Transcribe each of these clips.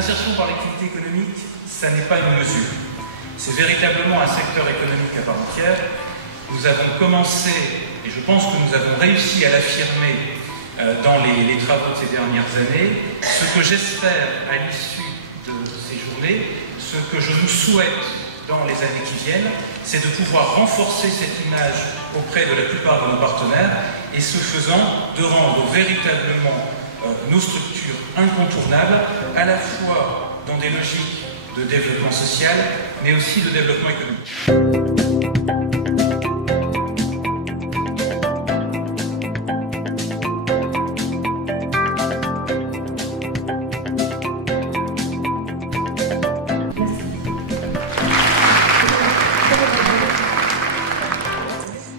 L'insertion par l'activité économique, ça n'est pas une mesure. C'est véritablement un secteur économique à part entière. Nous avons commencé, et je pense que nous avons réussi à l'affirmer dans les travaux de ces dernières années. Ce que j'espère à l'issue de ces journées, ce que je nous souhaite dans les années qui viennent, c'est de pouvoir renforcer cette image auprès de la plupart de nos partenaires et ce faisant, de rendre véritablement nos structures incontournables, à la fois dans des logiques de développement social, mais aussi de développement économique.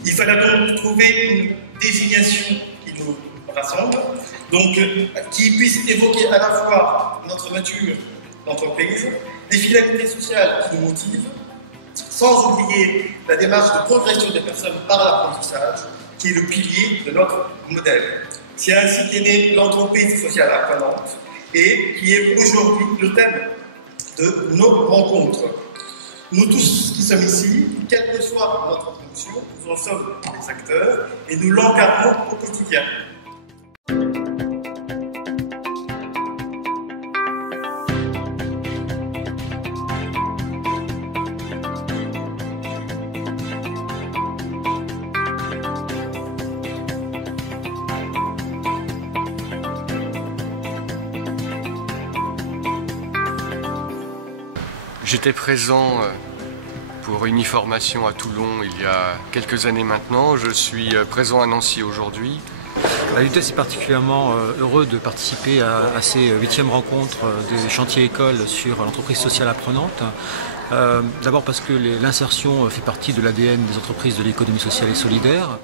Il fallait donc trouver une désignation qui nous rassemble, donc qui puisse évoquer à la fois notre nature d'entreprise, les finalités sociales qui nous motivent, sans oublier la démarche de progression des personnes par l'apprentissage, qui est le pilier de notre modèle. C'est ainsi qu'est née l'entreprise sociale apprenante et qui est aujourd'hui le thème de nos rencontres. Nous tous qui sommes ici, quelle que soit notre fonction, nous en sommes des acteurs et nous l'encadrons au quotidien. J'étais présent pour une formation à Toulon il y a quelques années maintenant. Je suis présent à Nancy aujourd'hui. L'UTES est particulièrement heureux de participer à ces 8e rencontres des chantiers écoles sur l'entreprise sociale apprenante. D'abord parce que l'insertion fait partie de l'ADN des entreprises de l'économie sociale et solidaire.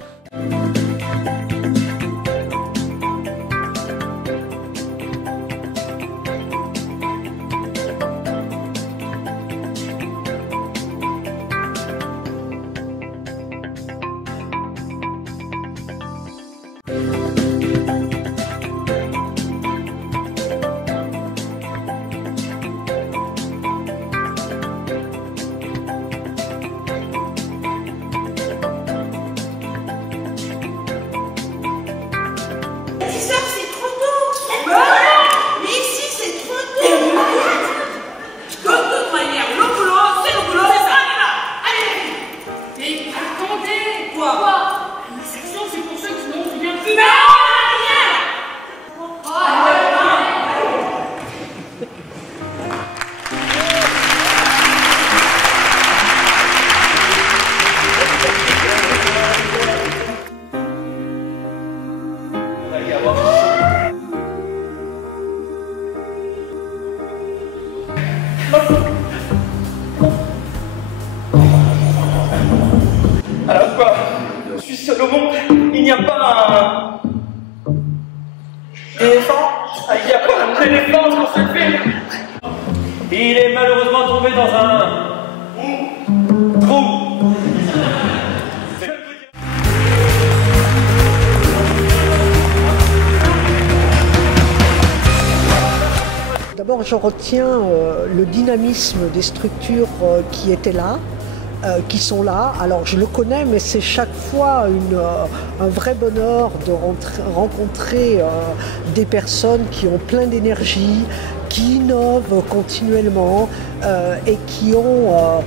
Alors quoi? Je suis seul au monde, il n'y a pas un éléphant? Il n'y a pas un éléphant dans ce film. Il est malheureusement tombé dans un trou. D'abord, je retiens le dynamisme des structures qui étaient là, qui sont là. Alors, je le connais, mais c'est chaque fois un vrai bonheur de rencontrer des personnes qui ont plein d'énergie, qui innovent continuellement et qui ont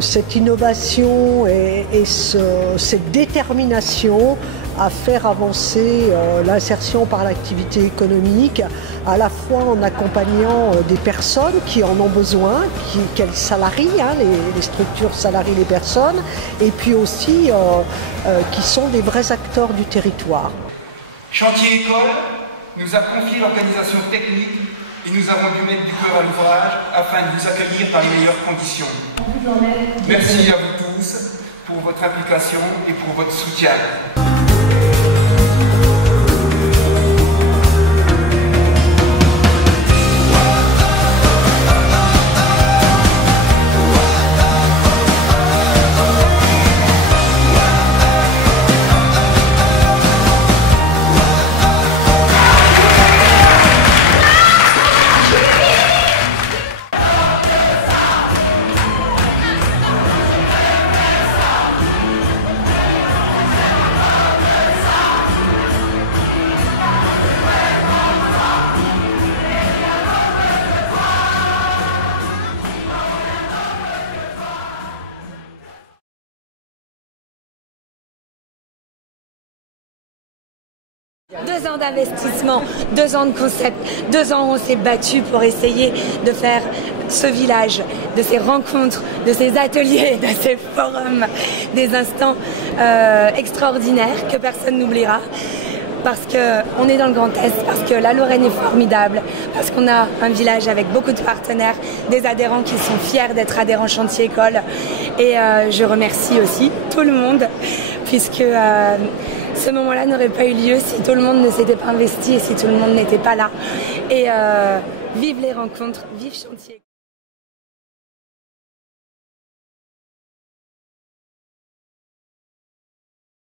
cette innovation et cette détermination à faire avancer l'insertion par l'activité économique, à la fois en accompagnant des personnes qui en ont besoin, qu'elles salarient, les structures salarient les personnes, et puis aussi qui sont des vrais acteurs du territoire. Chantier École nous a confié l'organisation technique et nous avons dû mettre du cœur à l'ouvrage afin de vous accueillir dans les meilleures conditions. Merci à vous tous pour votre implication et pour votre soutien. 2 ans d'investissement, 2 ans de concept, 2 ans où on s'est battu pour essayer de faire ce village, de ces rencontres, de ces ateliers, de ces forums, des instants extraordinaires que personne n'oubliera. Parce qu'on est dans le Grand Est, parce que la Lorraine est formidable, parce qu'on a un village avec beaucoup de partenaires, des adhérents qui sont fiers d'être adhérents Chantier École. Et je remercie aussi tout le monde, puisque ce moment-là n'aurait pas eu lieu si tout le monde ne s'était pas investi et si tout le monde n'était pas là. Et vive les rencontres, vive Chantier École.